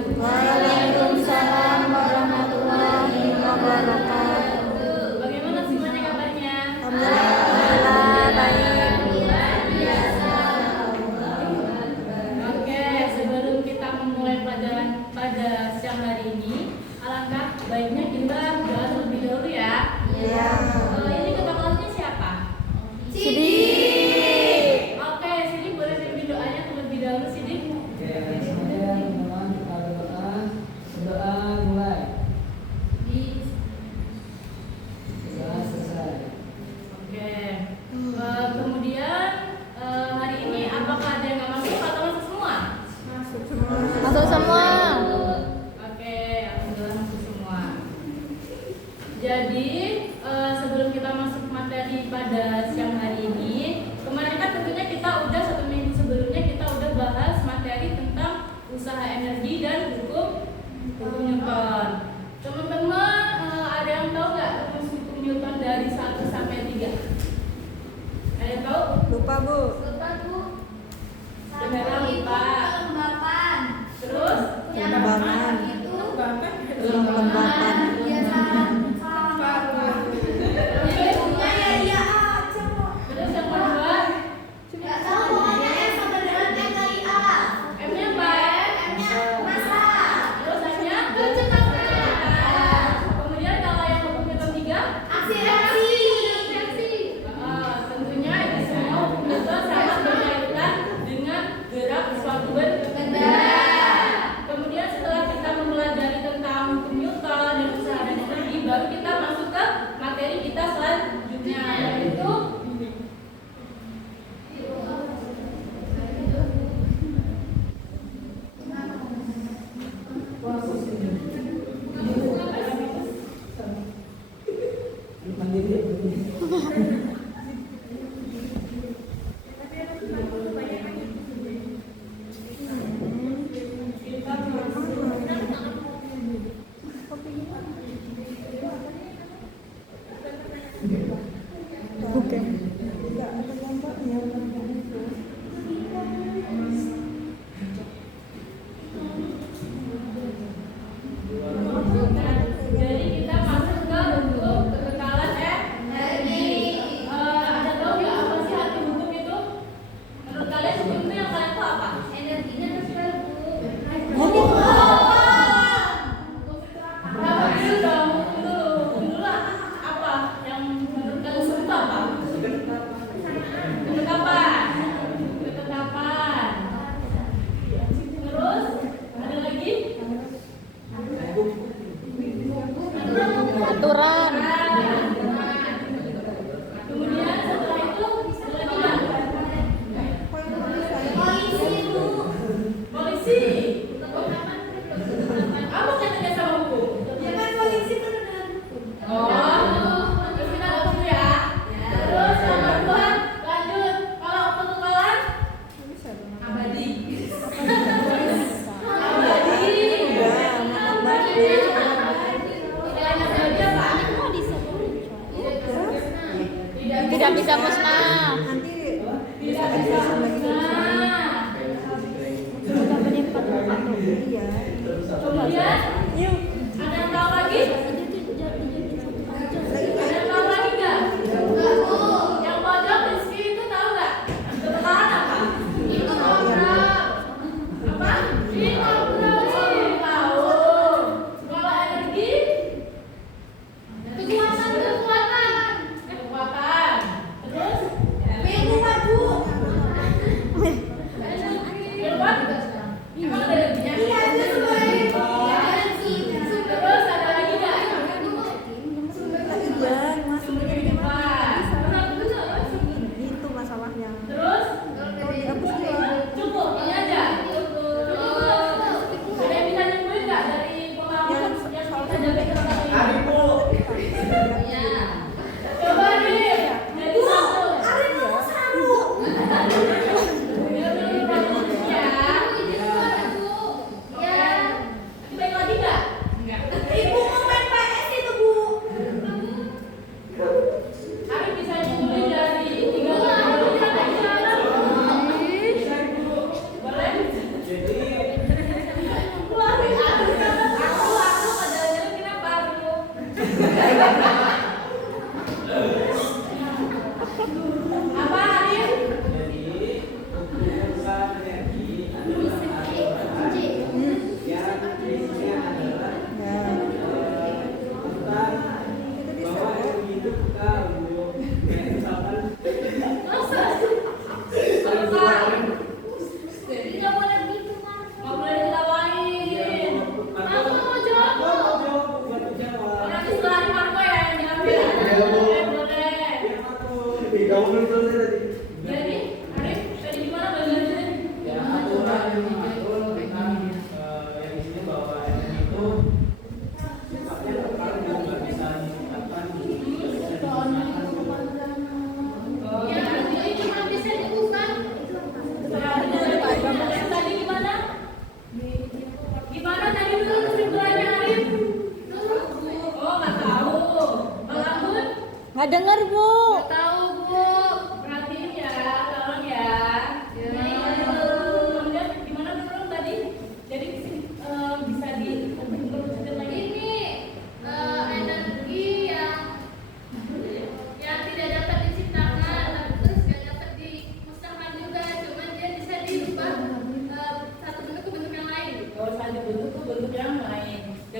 Waalaikumsalam warahmatullahi wabarakatuh. Bagaimana semuanya kabarnya? Alhamdulillah baik. Oke, sebelum kita memulai pelajaran pada siang hari ini, alangkah baiknya kita doa terlebih dahulu ya. Iya. Ini ketua kelasnya siapa? Sidi. Oke, Sidi boleh pimpin doanya terlebih dahulu, Sidi. Oke, kemudian teman kita berdoa. Berdoa mulai. Sudah selesai. Oke. Kemudian hari ini apakah ada yang nggak masuk atau masuk semua? Masuk semua. Oke, alhamdulillah masuk semua. Jadi sebelum kita masuk materi pada siang hari ini, kemarin kan tentunya kita udah 1 minggu sebelumnya kita udah bahas materi tentang usaha energi dan hukum Newton. Teman-teman ada yang tahu nggak rumus hukum Newton dari 1 sampai 3? Ada yang tahu? Lupa Bu. Beneran lupa. Terus? Lembapan. Lembapan. Terus yang kedua? M-nya apa? Terus M-nya? Kemudian kalau yang hukum Newton 3? Tentunya itu semua hukum Newton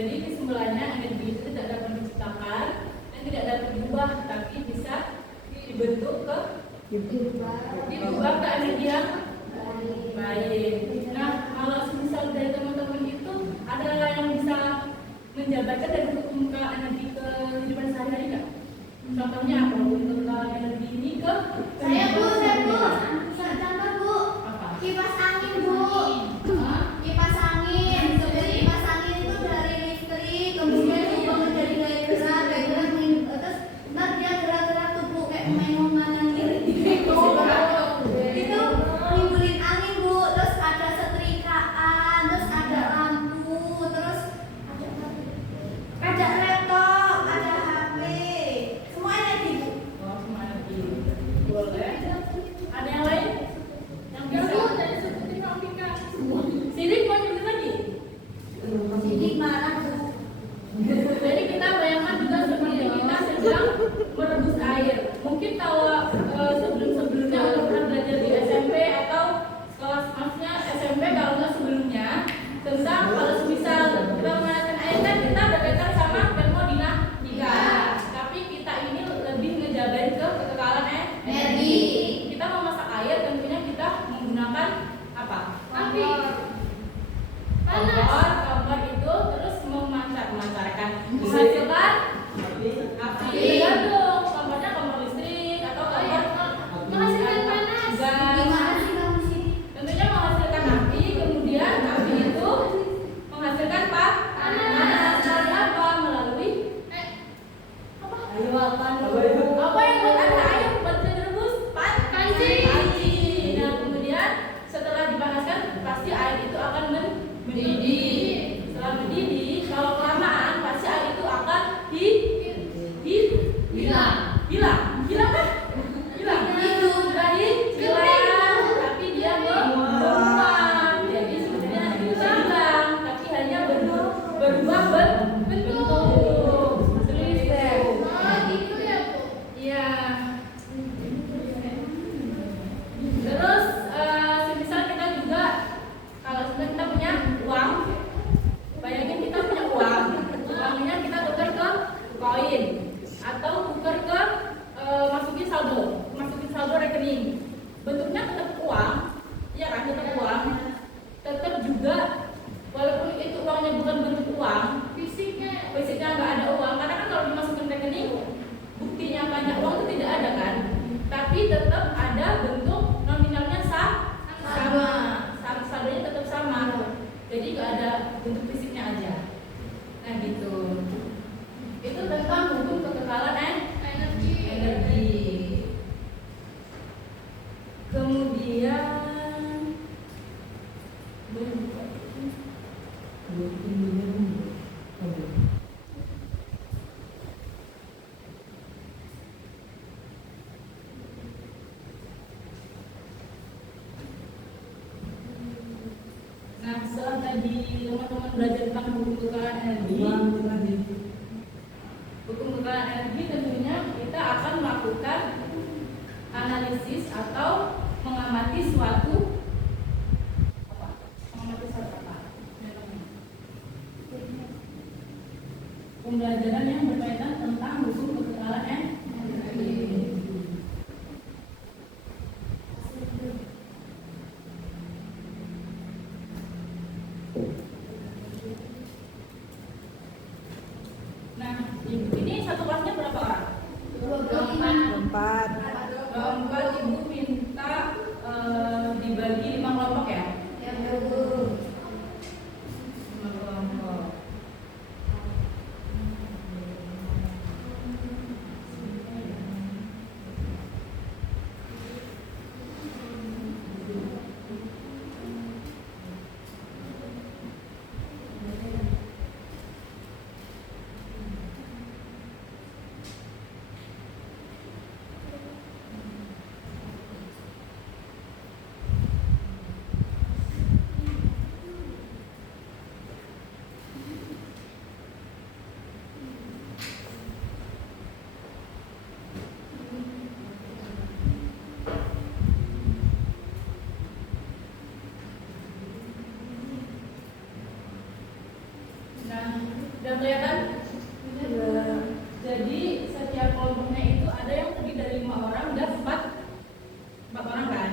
Jadi kesimpulannya energi itu tidak dapat diciptakan dan tidak dapat diubah, tapi bisa dibentuk ke diubah ke energi yang baik. Nah, kalau misal dari teman-teman itu ada yang bisa menjabarkan dari hukum energi ke kehidupan sehari-hari nggak? Contohnya apa? Untuk energi ini ke Saya Bu. Contoh Bu. apa? Kipas angin Bu. Kipas angin. Sebenarnya kipas angin itu dari listrik, kemudian diubah menjadi gaya gerak, terus ntar dia gerak-gerak tuh Bu kayak pemain gitu. Itu nimbulin angin Bu. Terus ada setrikaan, terus ada lampu, terus ada laptop, ada HP. Semua energi Bu. Oh, semua energi. Boleh. Ada yang lain? Yang bisa? Dari suku Afrika. Sidik mau nyebut lagi? Sidik marah Bu. Jadi kita bayangkan juga seperti kita sedang merebus air. Mungkin kalau sebelum-sebelumnya udah pernah belajar di SMP atau kelas maksudnya SMP kalau nggak sebelumnya tentang kalau semisal kita memanaskan air kan kita berkaitan sama termodinamika. Tapi kita ini lebih ngejabain ke kekekalan energi. Kita memasak air tentunya kita menggunakan apa? Api. Kompor itu terus memancarkan menghasilkan api. Iya dong, kompornya kompor listrik atau kompor menghasilkan panas. Gimana sih kamu sih? Tentunya menghasilkan api, kemudian api itu menghasilkan panas. Melalui apa? Melalui apa? Ayo apa Apa yang buat ada air buat direbus? Panci. Nah, kemudian setelah dipanaskan pasti air itu akan mendidih. Setelah mendidih, kalau kelamaan pasti air itu akan hilang. Hilang kan? Hilang. Hilang. Tapi dia menguap. Jadi sebenarnya itu hilang, tapi hanya berubah bentuk. Tulis deh. Iya. Terus semisal kita juga kalau sebenarnya kita punya uang, bayangin kita punya uang, uangnya kita tukar ke koin atau tukar ke masukin saldo rekening. Bentuknya tetap uang, ya kan, tetap uang, tetap juga walaupun itu uangnya bukan bentuk uang, fisiknya nggak ada uang, karena kan kalau dimasukin rekening buktinya banyak uang itu tidak ada kan, tapi tetap ada bentuk nominalnya sama, saldonya tetap sama, jadi nggak ada bentuk fisiknya aja. Nah gitu, itu tentang hukum kekekalan energi. Kemudian nah, setelah tadi teman-teman belajar tentang hukum kekekalan energi, tentunya kita akan melakukan analisis atau mengamati suatu pembelajaran yang berkaitan tentang hukum kekekalan energi. Nah, ini satu kelasnya berapa orang? 4. Keempat, ibu minta dibagi 5 kelompok ya? Ya Bu. 5 kelompok. Udah kelihatan? Udah. Jadi setiap kelompoknya itu ada yang terdiri dari 5 orang dan 4 orang kan.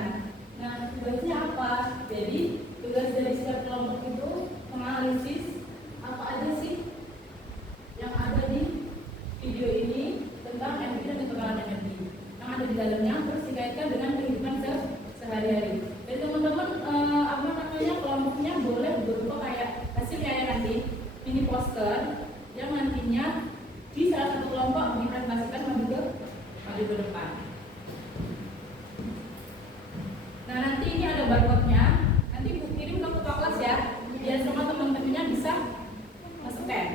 Nah, tugasnya apa? Jadi tugas dari setiap kelompok itu menganalisis apa aja sih yang ada di video ini tentang energi dan kekebalan energi yang ada di dalamnya, terus dikaitkan dengan kehidupan sehari-hari. Jadi teman-teman kelompoknya boleh berupa kayak hasilnya ya nanti mini poster yang nantinya di salah satu kelompok dipresentasikan maju ke depan. Nah, nanti ini ada barcode-nya. Nanti Bu kirim ke ketua kelas ya, biar semua teman-temannya bisa nge-scan.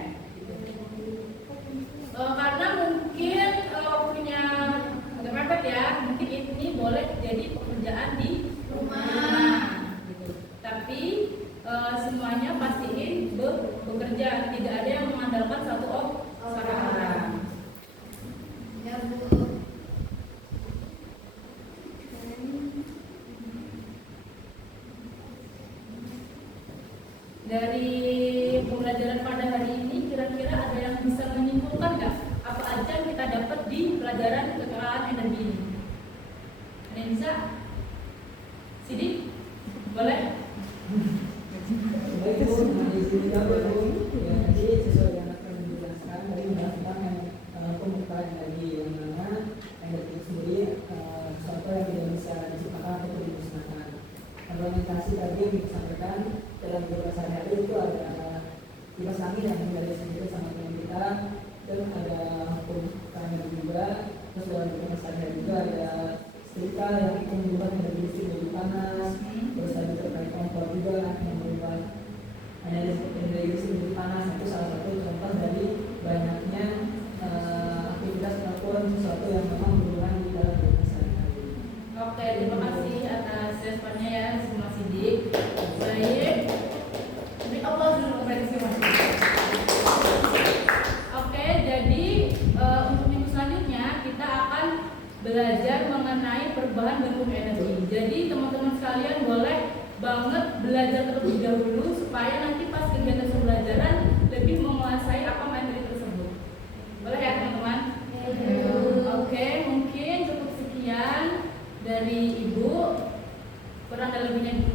Karena mungkin waktunya agak mepet ya, mungkin ini boleh jadi pekerjaan di rumah. Tapi semuanya pastiin bekerja, tidak ada yang mengandalkan satu orang. Ya Bu. Dari pembelajaran pada hari ini, kira-kira ada yang bisa menyimpulkan nggak apa aja yang kita dapat di pelajaran kekebalan energi ini? Ada yang bisa? Sidi? Boleh? Baik Bu, nah di sini juga Bu, ya nanti sesuai yang akan dijelaskan tadi membahas tentang pembukaan energi yang mana energi itu sendiri suatu yang tidak bisa diciptakan atau dimusnahkan. Implementasi tadi yang disampaikan dalam kehidupan sehari-hari itu ada kipas angin yang dari sedikit sama teman kita, dan ada pembukaan energi juga. Terus dalam kehidupan sehari-hari juga ada setrika yang membuat energi listrik lebih panas. Terus tadi terkait kompor juga yang membuat energi listrik lebih panas. Itu salah satu contoh dari banyaknya aktivitas ataupun sesuatu yang memang berhubungan di dalam kehidupan sehari-hari. Oke, terima kasih atas responnya ya, semua Sidik. Baik. Beri Allah dulu prediksi Mas. Oke, jadi untuk minggu selanjutnya kita akan belajar mengenai perubahan bentuk energi. Jadi teman-teman sekalian boleh banget belajar terlebih dahulu supaya nanti pas kegiatan pembelajaran lebih menguasai apa materi tersebut. Boleh ya teman-teman? Oke, mungkin cukup sekian dari Ibu. Kurang dan lebihnya